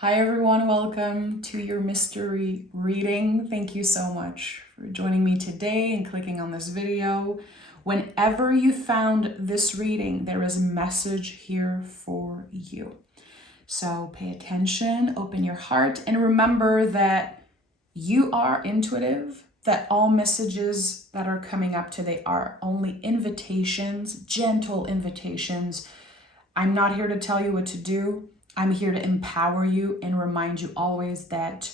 Hi everyone, welcome to your mystery reading. Thank you so much for joining me today and clicking on this video. Whenever you found this reading, there is a message here for you. So pay attention, open your heart, and remember that you are intuitive, that all messages that are coming up today are only invitations, gentle invitations. I'm not here to tell you what to do. I'm here to empower you and remind you always that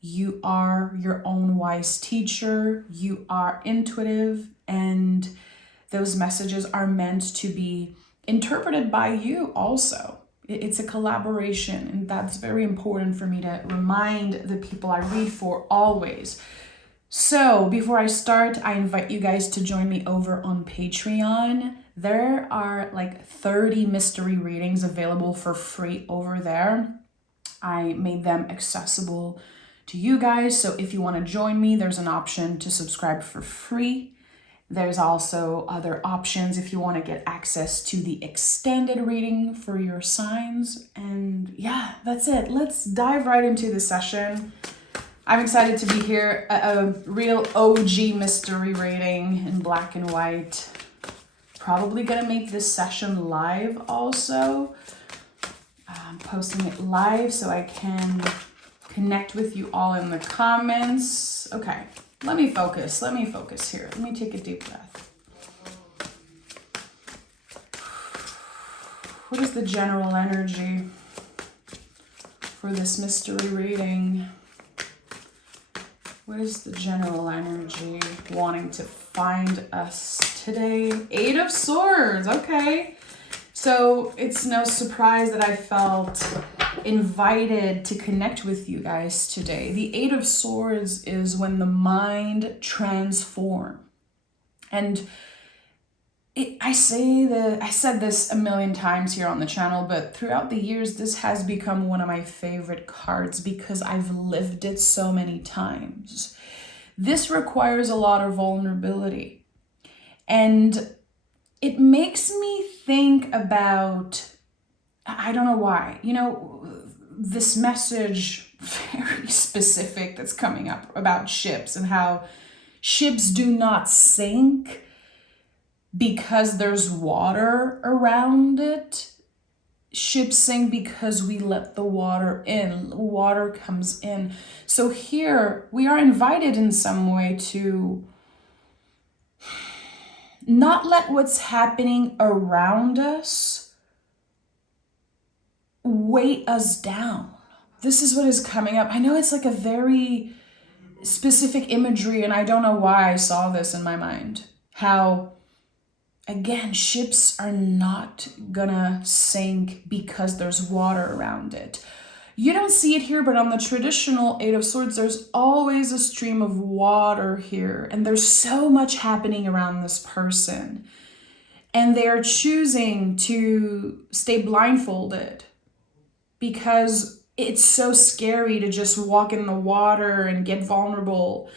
you are your own wise teacher. You are intuitive, and those messages are meant to be interpreted by you also. It's a collaboration, and that's very important for me to remind the people I read for always. So before I start, I invite you guys to join me over on Patreon. There are like 30 mystery readings available for free over there. I made them accessible to you guys. So if you want to join me, there's an option to subscribe for free. There's also other options if you want to get access to the extended reading for your signs. And yeah, that's it. Let's dive right into the session. I'm excited to be here. A real OG mystery reading in black and white. Probably gonna make this session live also. I'm posting it live so I can connect with you all in the comments. Okay, let me focus here. Let me take a deep breath. What is the general energy for this mystery reading? What is the general energy wanting to find us today? Eight of Swords, okay. So it's no surprise that I felt invited to connect with you guys today. The Eight of Swords is when the mind transforms. And I said this a million times here on the channel, but throughout the years, this has become one of my favorite cards because I've lived it so many times. This requires a lot of vulnerability. And it makes me think about, I don't know why, this message, very specific, that's coming up about ships and how ships do not sink because there's water around it. Ships sink because we let the water in. Water comes in. So here we are invited in some way to not let what's happening around us weight us down. This is what is coming up. I know it's like a very specific imagery, and I don't know why I saw this in my mind. How, again, ships are not gonna sink because there's water around it. You don't see it here, but on the traditional Eight of Swords, there's always a stream of water here. And there's so much happening around this person. And they're choosing to stay blindfolded because it's so scary to just walk in the water and get vulnerable.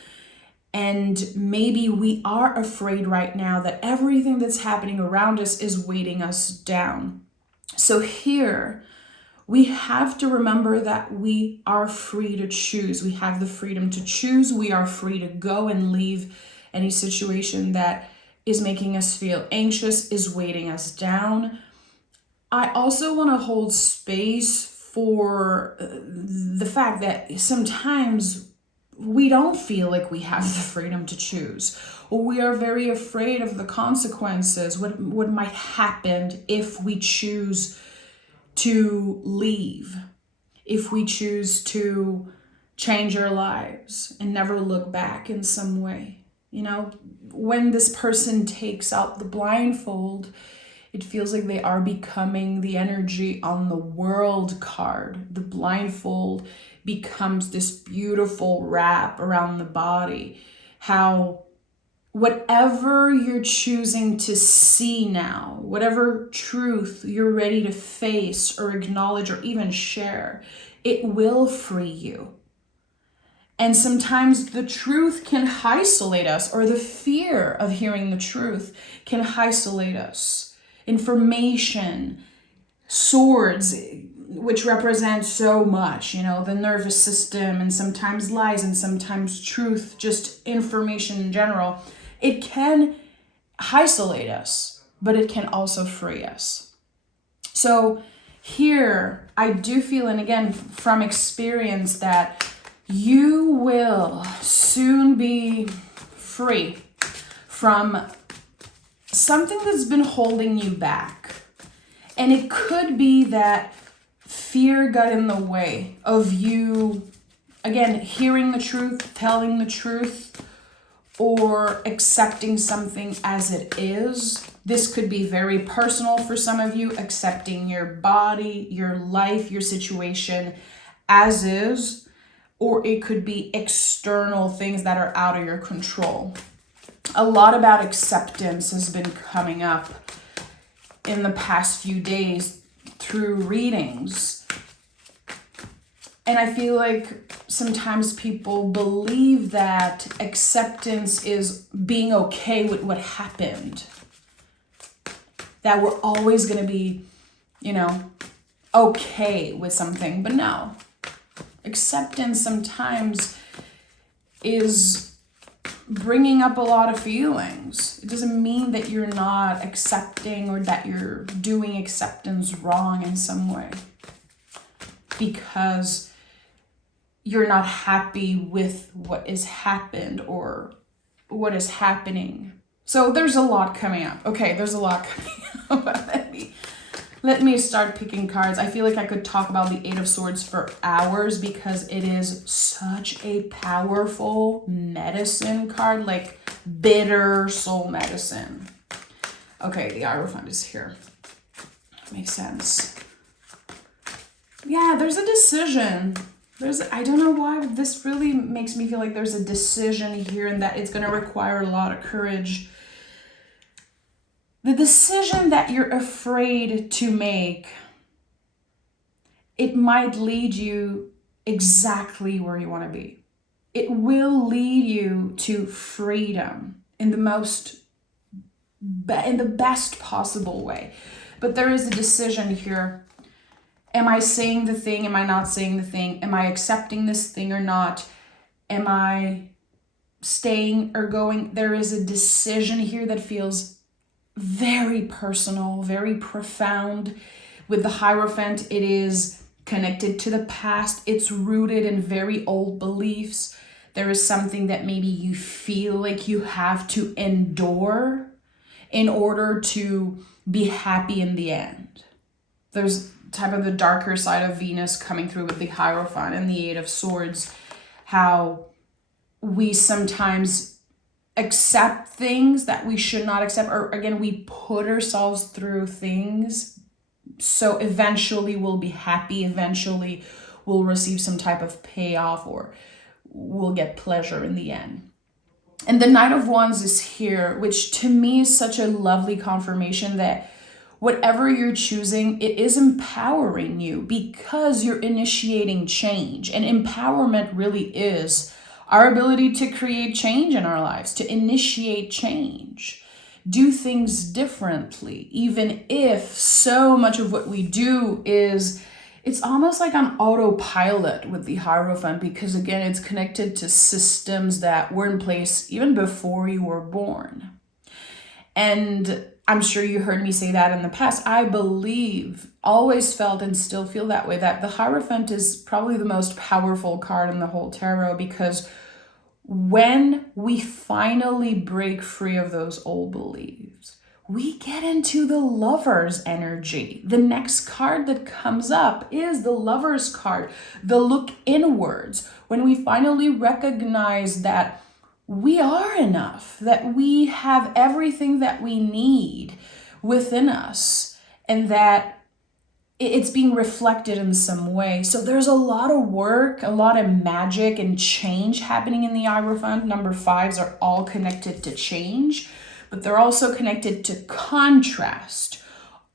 And maybe we are afraid right now that everything that's happening around us is weighting us down. So here, we have to remember that we are free to choose. We have the freedom to choose. We are free to go and leave any situation that is making us feel anxious, is weighting us down. I also want to hold space for the fact that sometimes we don't feel like we have the freedom to choose, or we are very afraid of the consequences, what might happen if we choose to leave, if we choose to change our lives and never look back in some way. When this person takes out the blindfold, it feels like they are becoming the energy on the World card. The blindfold becomes this beautiful wrap around the body. How whatever you're choosing to see now, whatever truth you're ready to face or acknowledge or even share, it will free you. And sometimes the truth can isolate us, or the fear of hearing the truth can isolate us. Information, swords, which represents so much, the nervous system, and sometimes lies and sometimes truth, just information in general, it can isolate us, but it can also free us. So here, I do feel, and again, from experience, that you will soon be free from something that's been holding you back. And it could be that fear got in the way of you, again, hearing the truth, telling the truth, or accepting something as it is. This could be very personal for some of you, accepting your body, your life, your situation as is, or it could be external things that are out of your control. A lot about acceptance has been coming up in the past few days through readings. And I feel like sometimes people believe that acceptance is being okay with what happened. That we're always going to be, okay with something. But no. Acceptance sometimes is bringing up a lot of feelings. It doesn't mean that you're not accepting or that you're doing acceptance wrong in some way, because you're not happy with what has happened or what is happening. So there's a lot coming up. Okay, there's a lot coming up. Let me start picking cards. I feel like I could talk about the Eight of Swords for hours because it is such a powerful medicine card, like bitter soul medicine. Okay, the Hierophant is here. Makes sense. Yeah, there's a decision. I don't know why this really makes me feel like there's a decision here and that it's going to require a lot of courage. The decision that you're afraid to make, it might lead you exactly where you want to be. It will lead you to freedom in the best possible way. But there is a decision here. Am I saying the thing? Am I not saying the thing? Am I accepting this thing or not? Am I staying or going? There is a decision here that feels very personal, very profound. With the Hierophant, it is connected to the past. It's rooted in very old beliefs. There is something that maybe you feel like you have to endure in order to be happy in the end. There's type of the darker side of Venus coming through with the Hierophant and the Eight of Swords, how we sometimes accept things that we should not accept, or again, we put ourselves through things so eventually we'll be happy, eventually we'll receive some type of payoff, or we'll get pleasure in the end. And the Knight of Wands is here, which to me is such a lovely confirmation that whatever you're choosing, it is empowering you because you're initiating change. And empowerment really is our ability to create change in our lives, to initiate change, do things differently, even if so much of what we do it's almost like on autopilot with the Hierophant, because again, it's connected to systems that were in place even before you were born. And I'm sure you heard me say that in the past. I believe, always felt and still feel that way, that the Hierophant is probably the most powerful card in the whole tarot, because when we finally break free of those old beliefs, we get into the Lover's energy. The next card that comes up is the Lover's card, the look inwards. When we finally recognize that we are enough, that we have everything that we need within us, and that it's being reflected in some way. So there's a lot of work, a lot of magic and change happening in the Hierophant. Number 5s are all connected to change, but they're also connected to contrast.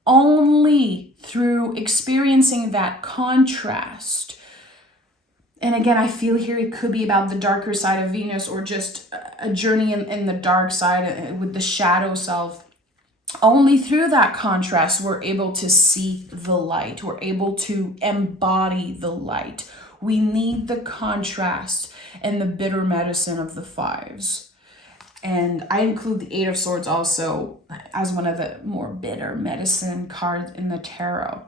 Only through experiencing that contrast. And again, I feel here it could be about the darker side of Venus, or just a journey in the dark side with the shadow self. only through that contrast we're able to see the light. We're able to embody the light. We need the contrast and the bitter medicine of the fives. And I include the Eight of Swords also as one of the more bitter medicine cards in the tarot.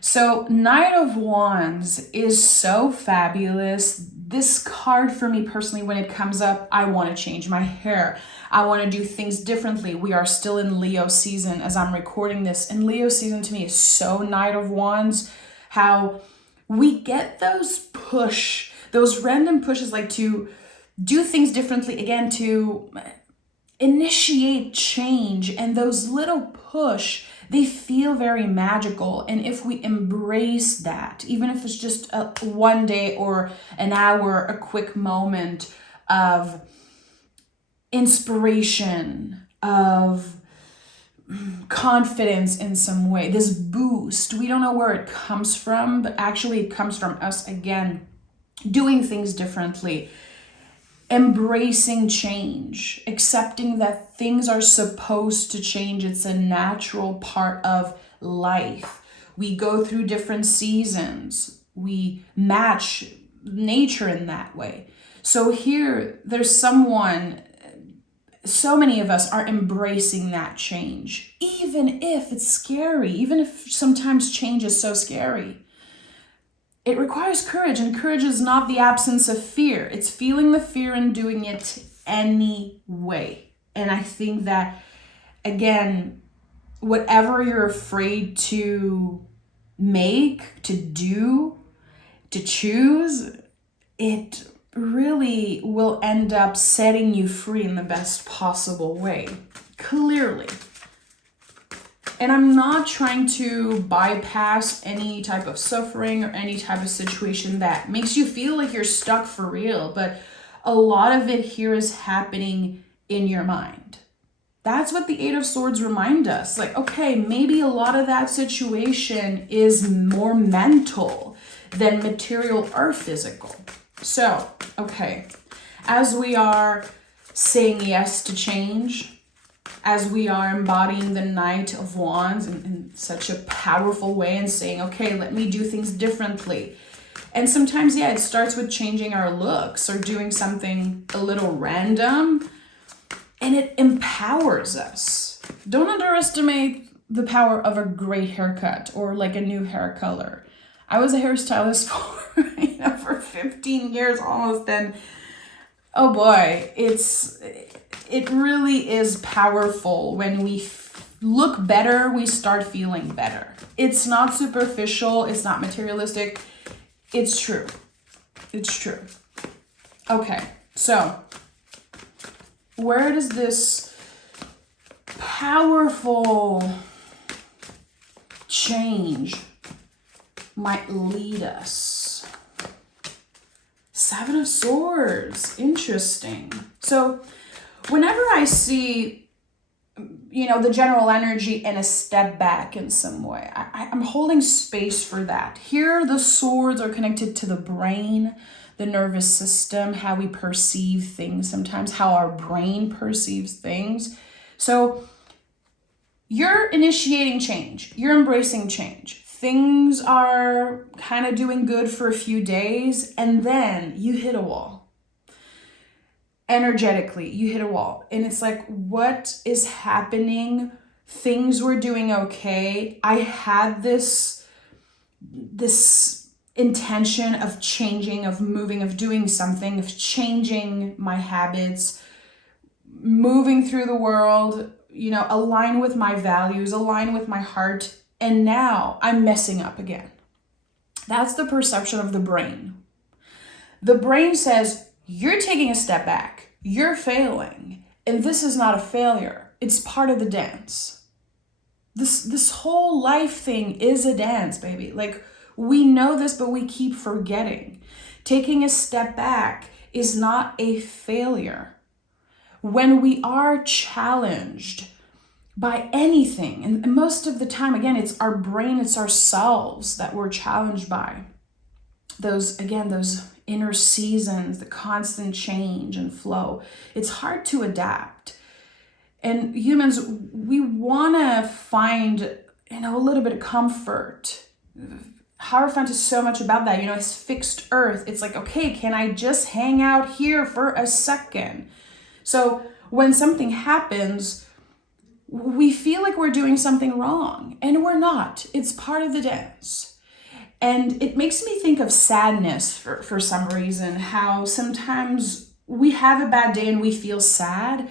So Knight of Wands is so fabulous. This card for me personally, when it comes up, I want to change my hair. I want to do things differently. We are still in Leo season as I'm recording this. And Leo season to me is so Knight of Wands. How we get those random pushes, like to do things differently, again, to initiate change. And those little push, they feel very magical. And if we embrace that, even if it's just a one day or an hour, a quick moment of inspiration, of confidence in some way, this boost, we don't know where it comes from, but actually it comes from us, again, doing things differently, embracing change, accepting that things are supposed to change. It's a natural part of life. We go through different seasons. We match nature in that way. So here, there's someone, so many of us are embracing that change, even if it's scary, even if sometimes change is so scary. It requires courage, and courage is not the absence of fear. It's feeling the fear and doing it anyway. And I think that, again, whatever you're afraid to make, to do, to choose, it really will end up setting you free in the best possible way, clearly. And I'm not trying to bypass any type of suffering or any type of situation that makes you feel like you're stuck for real, but a lot of it here is happening in your mind. That's what the Eight of Swords remind us. Like, okay, maybe a lot of that situation is more mental than material or physical. So, okay, as we are saying yes to change, as we are embodying the Knight of Wands in such a powerful way and saying, okay, let me do things differently. And sometimes, yeah, it starts with changing our looks or doing something a little random, and it empowers us. Don't underestimate the power of a great haircut or like a new hair color. I was a hairstylist for 15 years almost, and oh boy, it really is powerful. When we look better, we start feeling better. It's not superficial, it's not materialistic. It's true. It's true. Okay, so where does this powerful change might lead us? Seven of Swords. Interesting. So whenever I see, the general energy and a step back in some way, I'm holding space for that. Here, the swords are connected to the brain, the nervous system, how we perceive things sometimes, how our brain perceives things. So you're initiating change. You're embracing change. Things are kind of doing good for a few days, and then you hit a wall. Energetically, you hit a wall. And it's like, what is happening? Things were doing okay. I had this intention of changing, of moving, of doing something, of changing my habits, moving through the world, align with my values, align with my heart. And now I'm messing up again. That's the perception of the brain. The brain says, you're taking a step back. You're failing. And this is not a failure. It's part of the dance. This whole life thing is a dance, baby. Like, we know this, but we keep forgetting. Taking a step back is not a failure. When we are challenged by anything, and most of the time, again, it's our brain, it's ourselves that we're challenged by. Those inner seasons, the constant change and flow. It's hard to adapt. And humans, we want to find, a little bit of comfort. Hierophant is so much about that. It's fixed earth. It's like, okay, can I just hang out here for a second? So when something happens, we feel like we're doing something wrong, and we're not. It's part of the dance. And it makes me think of sadness for some reason, how sometimes we have a bad day and we feel sad,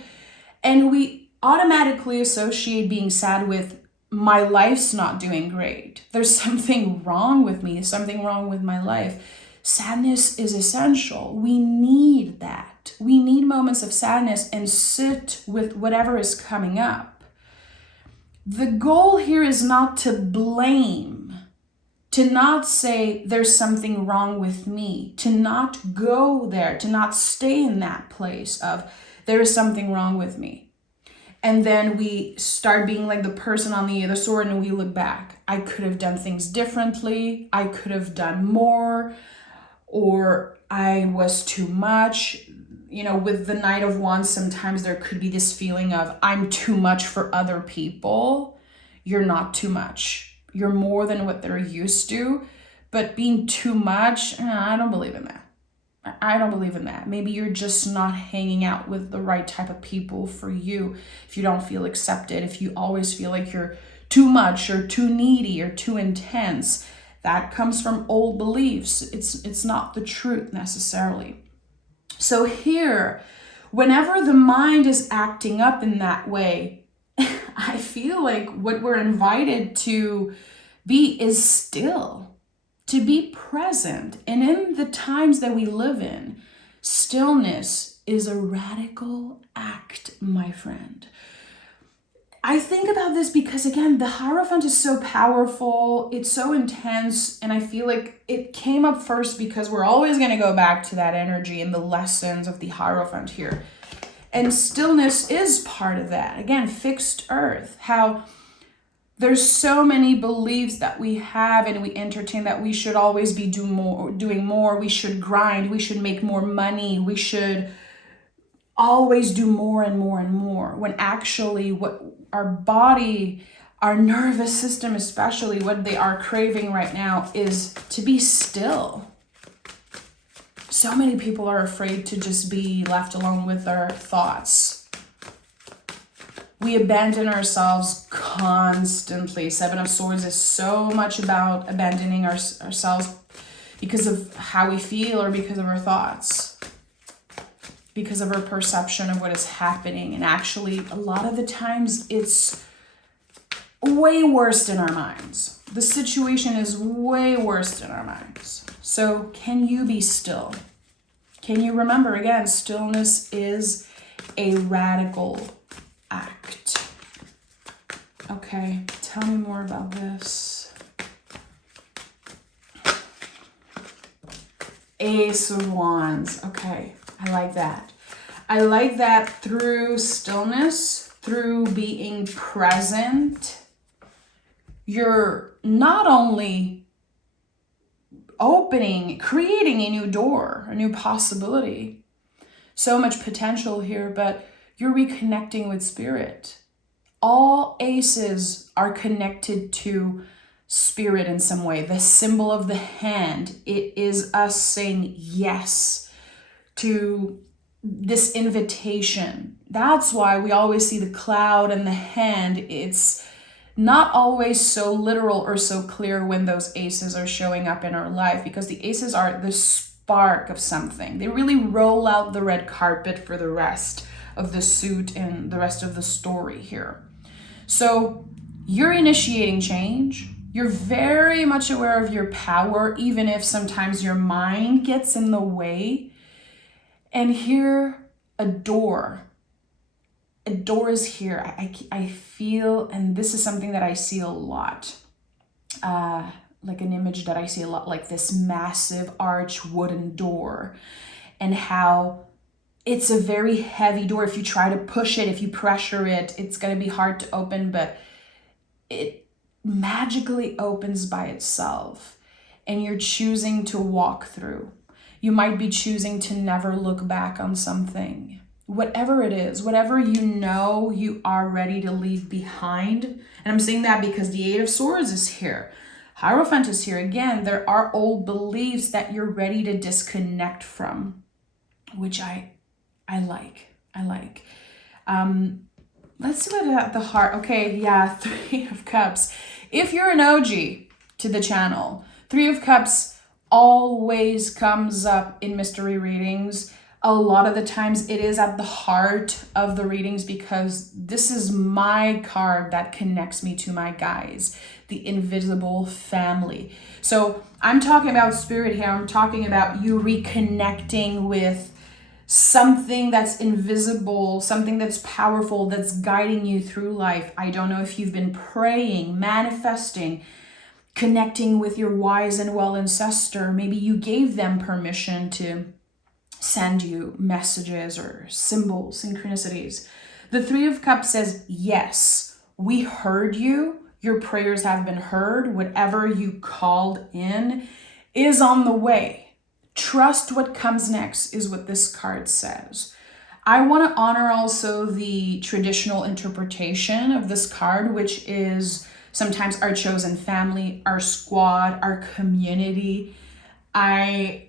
and we automatically associate being sad with my life's not doing great. There's something wrong with me, something wrong with my life. Sadness is essential. We need that. We need moments of sadness and sit with whatever is coming up. The goal here is not to blame, to not say there's something wrong with me, to not go there, to not stay in that place of there is something wrong with me. And then we start being like the person on the other sword, and we look back. I could have done things differently. I could have done more, or I was too much. With the Knight of Wands, sometimes there could be this feeling of I'm too much for other people. You're not too much. You're more than what they're used to. But being too much, I don't believe in that. I don't believe in that. Maybe you're just not hanging out with the right type of people for you. If you don't feel accepted, if you always feel like you're too much or too needy or too intense, that comes from old beliefs. It's not the truth necessarily. So here, whenever the mind is acting up in that way, I feel like what we're invited to be is still. To be present. And in the times that we live in, stillness is a radical act, my friend. I think about this because, again, the Hierophant is so powerful. It's so intense. And I feel like it came up first because we're always going to go back to that energy and the lessons of the Hierophant here. And stillness is part of that. Again, fixed earth. How there's so many beliefs that we have and we entertain that we should always be doing more. We should grind. We should make more money. We should always do more and more and more. When actually what our body, our nervous system especially, what they are craving right now is to be still. So many people are afraid to just be left alone with their thoughts. We abandon ourselves constantly. Seven of Swords is so much about abandoning ourselves because of how we feel or because of our thoughts, because of our perception of what is happening. And actually, a lot of the times, it's way worse in our minds. The situation is way worse in our minds. So can you be still? Can you remember, again, stillness is a radical act. Okay, tell me more about this. Ace of Wands. Okay, I like that. I like that through stillness, through being present, you're not only creating a new door, a new possibility. So much potential here, but you're reconnecting with spirit. All aces are connected to spirit in some way. The symbol of the hand, it is us saying yes to this invitation. That's why we always see the cloud and the hand. It's not always so literal or so clear when those aces are showing up in our life, because the aces are the spark of something. They really roll out the red carpet for the rest of the suit and the rest of the story here. So you're initiating change. You're very much aware of your power, even if sometimes your mind gets in the way. And here, a door is here. I feel, and this is something that I see a lot, like an image that I see a lot, like this massive arch wooden door, and how it's a very heavy door. If you try to push it, if you pressure it, it's going to be hard to open, but it magically opens by itself, and you're choosing to walk through. You might be choosing to never look back on something. whatever it is, whatever you know you are ready to leave behind. And I'm saying that because the Eight of Swords is here. Hierophant is here. Again, there are old beliefs that you're ready to disconnect from, which I like. Let's see what at the heart. Okay, yeah, Three of Cups. If you're an OG to the channel, Three of Cups always comes up in mystery readings. A lot of the times it is at the heart of the readings because this is my card that connects me to my guides, the invisible family. So I'm talking about spirit here. I'm talking about you reconnecting with something that's invisible, something that's powerful, that's guiding you through life. I don't know if you've been praying, manifesting, connecting with your wise and well ancestor. Maybe you gave them permission to send you messages or symbols, synchronicities. The Three of Cups says, yes, we heard you. Your prayers have been heard. Whatever you called in is on the way. Trust what comes next is what this card says. I want to honor also the traditional interpretation of this card, which is sometimes our chosen family, our squad, our community. I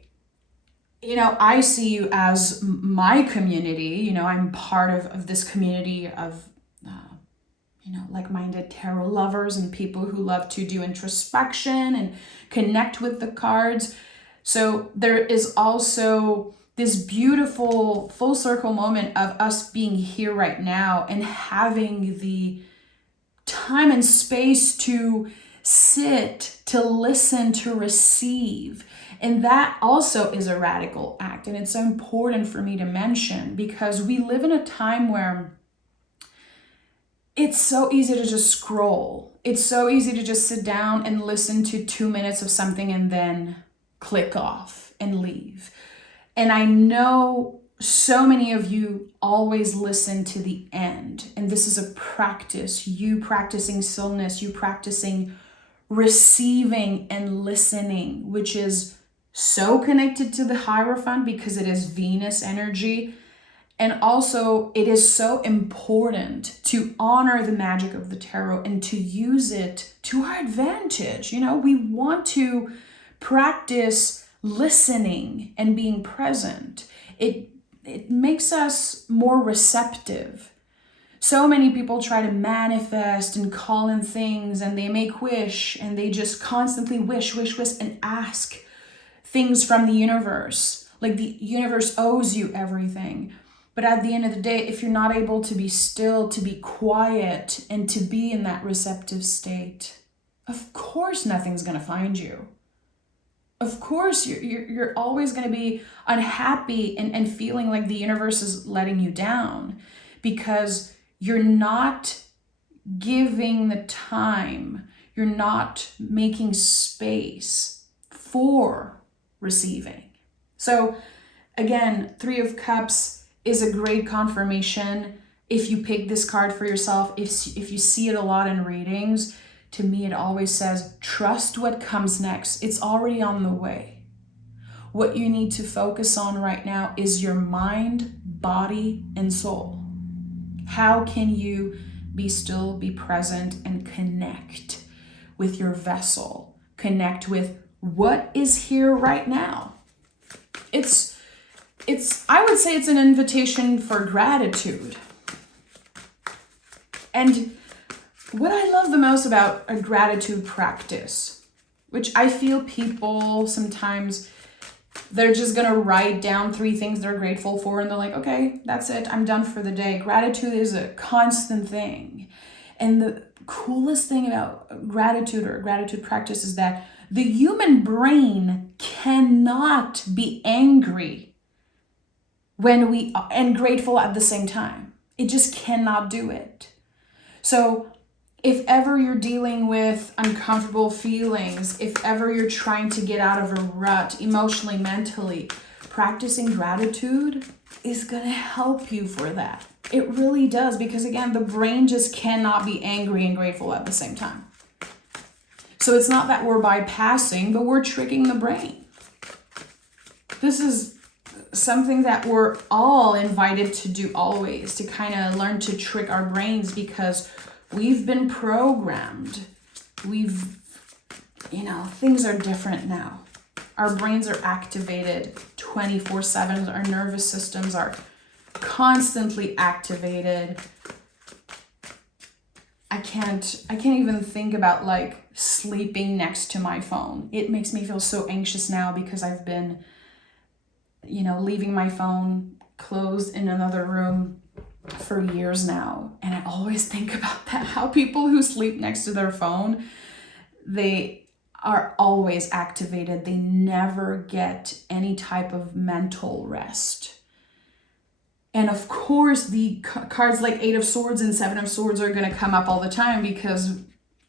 see you as my community. I'm part of this community of, like-minded tarot lovers and people who love to do introspection and connect with the cards. So there is also this beautiful full circle moment of us being here right now and having the time and space to sit, to listen, to receive. And that also is a radical act. And it's so important for me to mention because we live in a time where it's so easy to just scroll. It's so easy to just sit down and listen to 2 minutes of something and then click off and leave. And I know so many of you always listen to the end. And this is a practice. You practicing stillness, you practicing receiving and listening, which is so connected to the Hierophant because it is Venus energy. And also it is so important to honor the magic of the tarot and to use it to our advantage. We want to practice listening and being present. It makes us more receptive. So many people try to manifest and call in things and they make wish and they just constantly wish and ask things from the universe. Like the universe owes you everything. But at the end of the day, if you're not able to be still, to be quiet, and to be in that receptive state, of course nothing's going to find you. Of course, you're always going to be unhappy and feeling like the universe is letting you down because you're not giving the time, you're not making space for receiving. So again, Three of Cups is a great confirmation. If you pick this card for yourself, if you see it a lot in readings, to me it always says, trust what comes next. It's already on the way. What you need to focus on right now is your mind, body, and soul. How can you be still, be present, and connect with your vessel? Connect with what is here right now. I would say it's an invitation for gratitude. And what I love the most about a gratitude practice, which I feel people sometimes, they're just going to write down 3 things they're grateful for and they're like, okay, that's it, I'm done for the day. Gratitude is a constant thing. And the coolest thing about gratitude or gratitude practice is that the human brain cannot be angry and grateful at the same time. It just cannot do it. So if ever you're dealing with uncomfortable feelings, if ever you're trying to get out of a rut emotionally, mentally, practicing gratitude is going to help you for that. It really does, because again, the brain just cannot be angry and grateful at the same time. So it's not that we're bypassing, but we're tricking the brain. This is something that we're all invited to do always, to kind of learn to trick our brains, because we've been programmed. Things are different now. Our brains are activated 24/7. Our nervous systems are constantly activated. I can't even think about like sleeping next to my phone. It makes me feel so anxious now because I've been, leaving my phone closed in another room for years now. And I always think about that, how people who sleep next to their phone, they are always activated. They never get any type of mental rest. And of course, the cards like 8 of Swords and 7 of Swords are going to come up all the time, because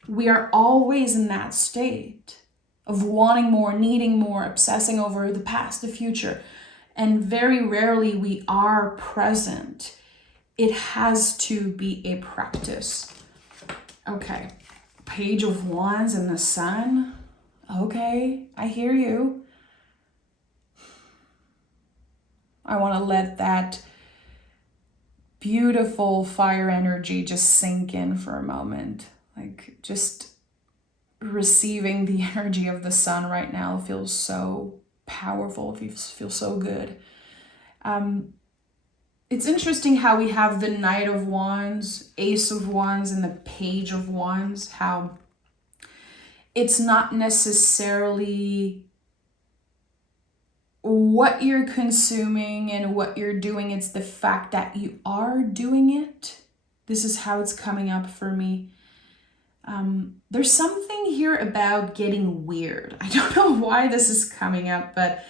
we are always in that state of wanting more, needing more, obsessing over the past, the future. And very rarely we are present. It has to be a practice. Okay, Page of Wands and the Sun. Okay, I hear you. I want to let that beautiful fire energy just sink in for a moment. Like, just receiving the energy of the sun right now feels so powerful. It feels so good. It's interesting how we have the Knight of Wands, Ace of Wands, and the Page of Wands, how it's not necessarily what you're consuming and what you're doing, it's the fact that you are doing it. This is how it's coming up for me. There's something here about getting weird. I don't know why this is coming up, but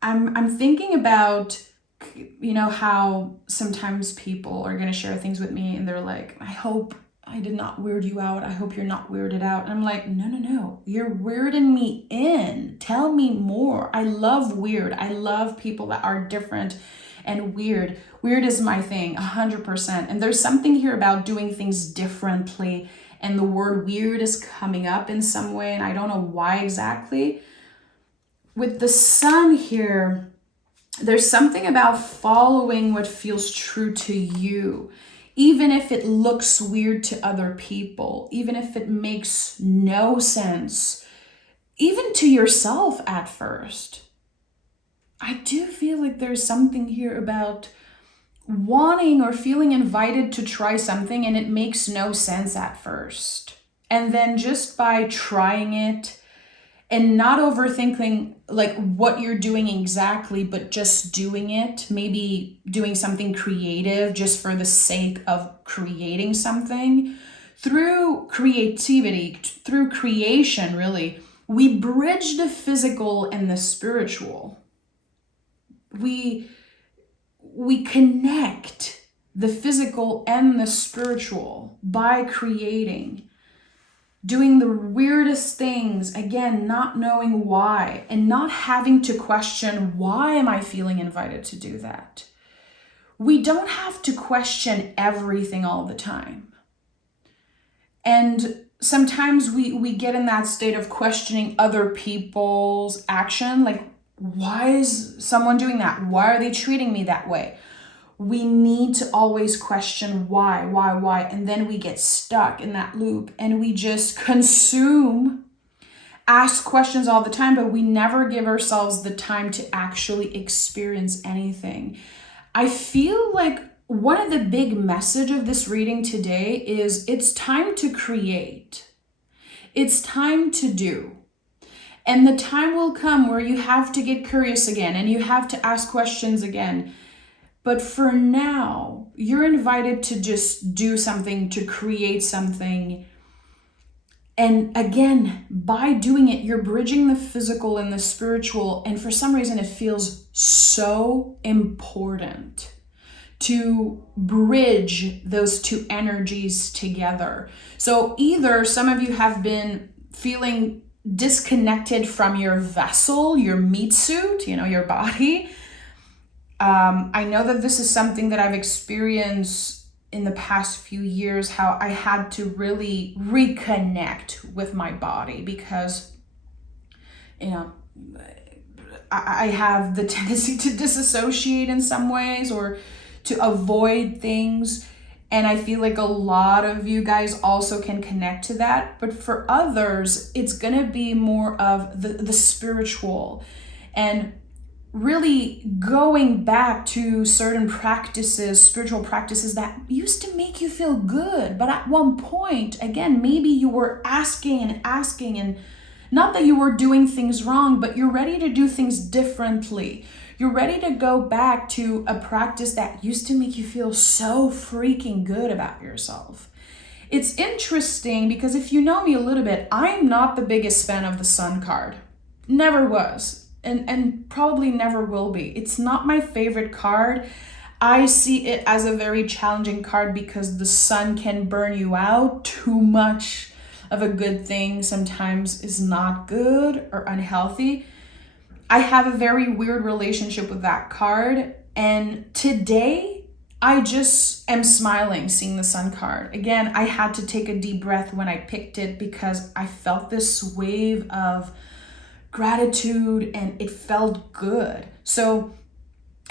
I'm thinking about, how sometimes people are going to share things with me and they're like, I hope I did not weird you out. I hope you're not weirded out. And I'm like, no. You're weirding me in. Tell me more. I love weird. I love people that are different and weird. Weird is my thing, 100%. And there's something here about doing things differently. And the word weird is coming up in some way. And I don't know why exactly. With the sun here, there's something about following what feels true to you. Even if it looks weird to other people, even if it makes no sense, even to yourself at first. I do feel like there's something here about wanting or feeling invited to try something and it makes no sense at first. And then just by trying it and not overthinking like what you're doing exactly, but just doing it, maybe doing something creative just for the sake of creating something. Through creativity, through creation, really, we bridge the physical and the spiritual. We connect the physical and the spiritual by creating. Doing the weirdest things, again, not knowing why, and not having to question, why am I feeling invited to do that? We don't have to question everything all the time. And sometimes we get in that state of questioning other people's action, like, why is someone doing that? Why are they treating me that way? We need to always question why, and then we get stuck in that loop and we just consume, ask questions all the time, but we never give ourselves the time to actually experience anything. I feel like one of the big message of this reading today is it's time to create. It's time to do. And the time will come where you have to get curious again and you have to ask questions again. But for now, you're invited to just do something, to create something. And again, by doing it, you're bridging the physical and the spiritual. And for some reason, it feels so important to bridge those two energies together. So either some of you have been feeling disconnected from your vessel, your meat suit, your body. I know that this is something that I've experienced in the past few years, how I had to really reconnect with my body because, I have the tendency to disassociate in some ways or to avoid things. And I feel like a lot of you guys also can connect to that. But for others, it's going to be more of the spiritual and really going back to certain practices, spiritual practices that used to make you feel good. But at one point, again, maybe you were asking and not that you were doing things wrong, but you're ready to do things differently. You're ready to go back to a practice that used to make you feel so freaking good about yourself. It's interesting because if you know me a little bit, I'm not the biggest fan of the Sun card. Never was. And probably never will be. It's not my favorite card. I see it as a very challenging card because the Sun can burn you out. Too much of a good thing sometimes is not good or unhealthy. I have a very weird relationship with that card. And today, I just am smiling seeing the Sun card. Again, I had to take a deep breath when I picked it because I felt this wave of gratitude and it felt good. So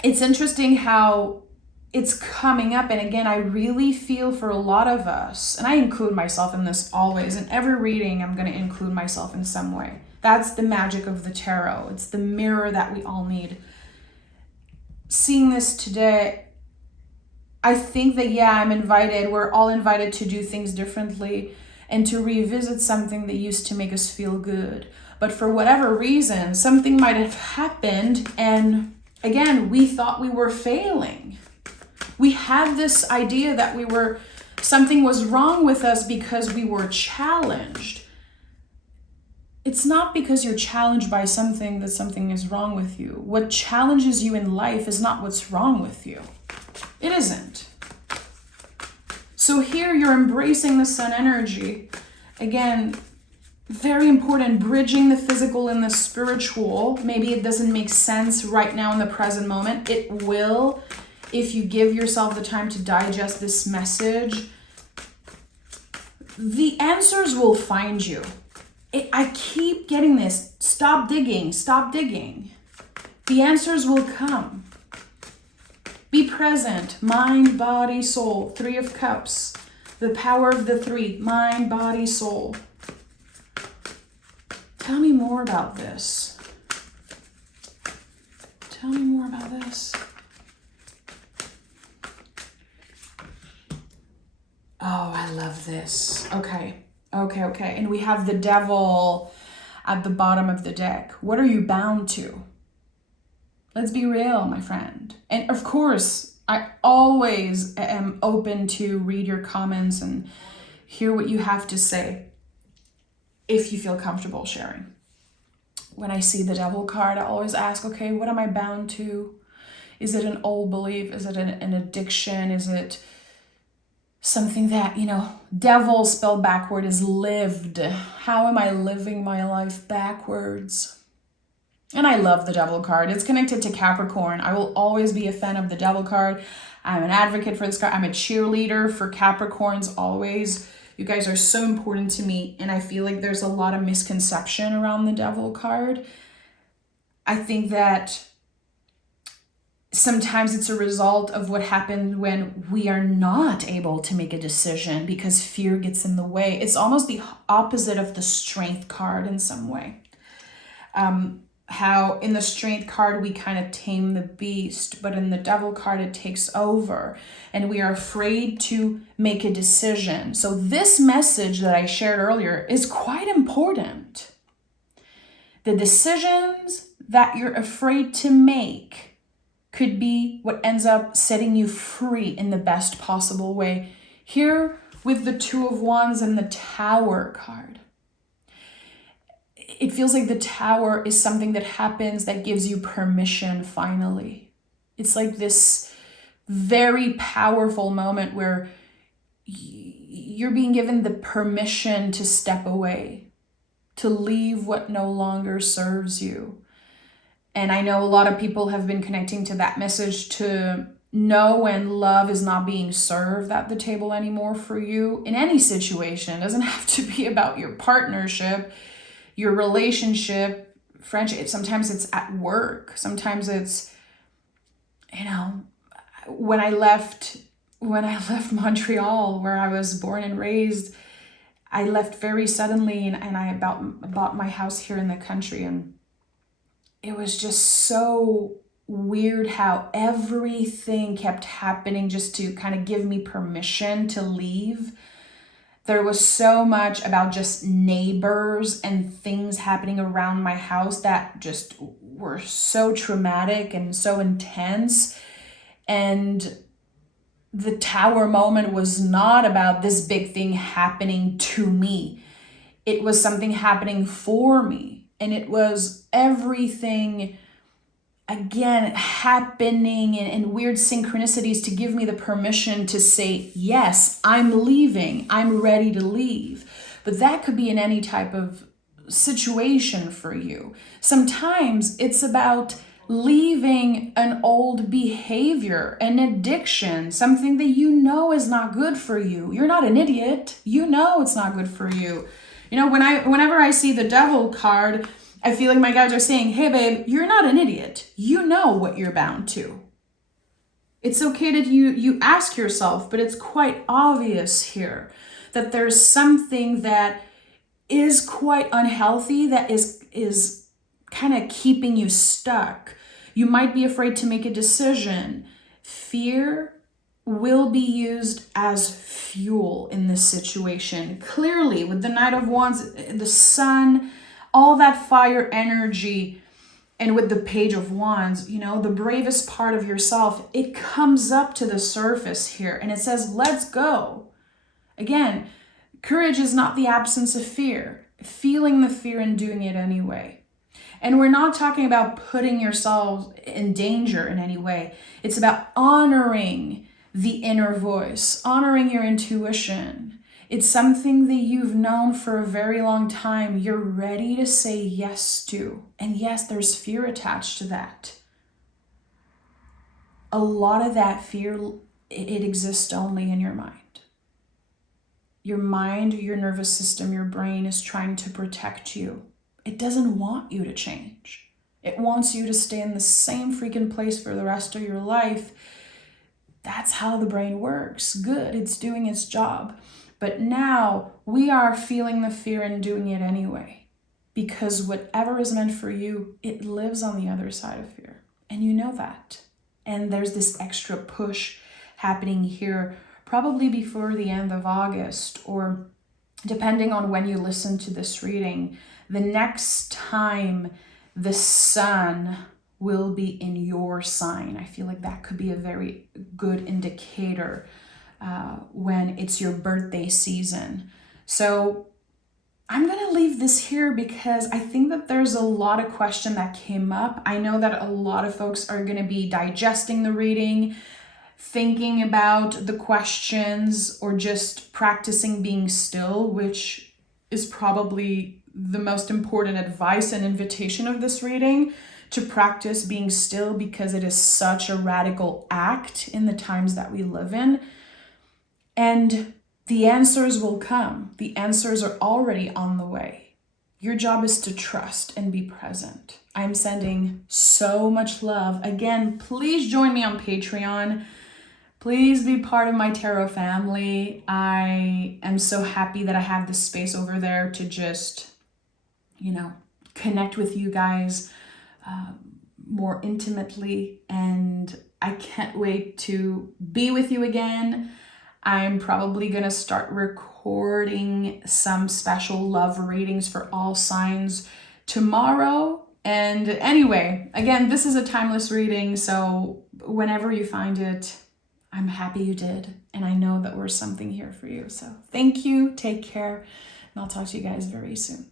it's interesting how it's coming up. And again, I really feel for a lot of us, and I include myself in this always, in every reading, I'm going to include myself in some way. That's the magic of the tarot. It's the mirror that we all need. Seeing this today, I think that, I'm invited. We're all invited to do things differently and to revisit something that used to make us feel good. But for whatever reason, something might have happened. And again, we thought we were failing. We had this idea that something was wrong with us because we were challenged. It's not because you're challenged by something that something is wrong with you. What challenges you in life is not what's wrong with you. It isn't. So here you're embracing the Sun energy. Again, very important, bridging the physical and the spiritual. Maybe it doesn't make sense right now in the present moment. It will if you give yourself the time to digest this message. The answers will find you. I keep getting this. Stop digging. Stop digging. The answers will come. Be present. Mind, body, soul. 3 of Cups. The power of the 3. Mind, body, soul. Tell me more about this. Tell me more about this. Oh, I love this. Okay. And we have the Devil at the bottom of the deck. What are you bound to? Let's be real, my friend. And of course, I always am open to read your comments and hear what you have to say if you feel comfortable sharing. When I see the Devil card, I always ask, okay, what am I bound to? Is it an old belief? Is it an addiction? Is it something that, devil spelled backward is lived? How am I living my life backwards? And I love the Devil card. It's connected to Capricorn. I will always be a fan of the Devil card. I'm an advocate for this card. I'm a cheerleader for Capricorns always. You guys are so important to me. And I feel like there's a lot of misconception around the Devil card. I think that sometimes it's a result of what happened when we are not able to make a decision because fear gets in the way. It's almost the opposite of the Strength card in some way. How in the Strength card, we kind of tame the beast, but in the Devil card, it takes over and we are afraid to make a decision. So this message that I shared earlier is quite important. The decisions that you're afraid to make could be what ends up setting you free in the best possible way. Here with the 2 of Wands and the Tower card. It feels like the Tower is something that happens that gives you permission finally. It's like this very powerful moment where you're being given the permission to step away, to leave what no longer serves you. And I know a lot of people have been connecting to that message to know when love is not being served at the table anymore for you in any situation. It doesn't have to be about your partnership, your relationship, friendship. Sometimes it's at work. Sometimes it's, when I left Montreal, where I was born and raised, I left very suddenly, and I bought my house here in the country, and it was just so weird how everything kept happening just to kind of give me permission to leave. There was so much about just neighbors and things happening around my house that just were so traumatic and so intense. And the tower moment was not about this big thing happening to me. It was something happening for me. And it was everything, again, happening in weird synchronicities to give me the permission to say, yes, I'm leaving. I'm ready to leave. But that could be in any type of situation for you. Sometimes it's about leaving an old behavior, an addiction, something that you know is not good for you. You're not an idiot. You know it's not good for you. Whenever I see the devil card, I feel like my guides are saying, hey babe, you're not an idiot. You know what you're bound to. It's okay that you ask yourself, but it's quite obvious here that there's something that is quite unhealthy, that is kind of keeping you stuck. You might be afraid to make a decision. Fear will be used as fuel in this situation. Clearly, with the Knight of Wands, the Sun, all that fire energy, and with the Page of Wands, the bravest part of yourself, it comes up to the surface here, and it says, let's go. Again, courage is not the absence of fear. Feeling the fear and doing it anyway. And we're not talking about putting yourself in danger in any way. It's about honoring the inner voice, honoring your intuition. It's something that you've known for a very long time. You're ready to say yes to. And yes, there's fear attached to that. A lot of that fear, it exists only in your mind. Your mind, your nervous system, your brain is trying to protect you. It doesn't want you to change. It wants you to stay in the same freaking place for the rest of your life. That's how the brain works. Good, it's doing its job. But now we are feeling the fear and doing it anyway. Because whatever is meant for you, it lives on the other side of fear. And you know that. And there's this extra push happening here, probably before the end of August, or depending on when you listen to this reading, the next time the sun will be in your sign. I feel like that could be a very good indicator when it's your birthday season. So I'm going to leave this here because I think that there's a lot of question that came up. I know that a lot of folks are going to be digesting the reading, thinking about the questions, or just practicing being still, which is probably the most important advice and invitation of this reading, to practice being still, because it is such a radical act in the times that we live in. And the answers will come. The answers are already on the way. Your job is to trust and be present. I'm sending so much love. Again, please join me on Patreon. Please be part of my tarot family. I am so happy that I have this space over there to just, connect with you guys more intimately. And I can't wait to be with you again. I'm probably going to start recording some special love readings for all signs tomorrow. And anyway, again, this is a timeless reading. So whenever you find it, I'm happy you did. And I know that we're something here for you. So thank you. Take care. And I'll talk to you guys very soon.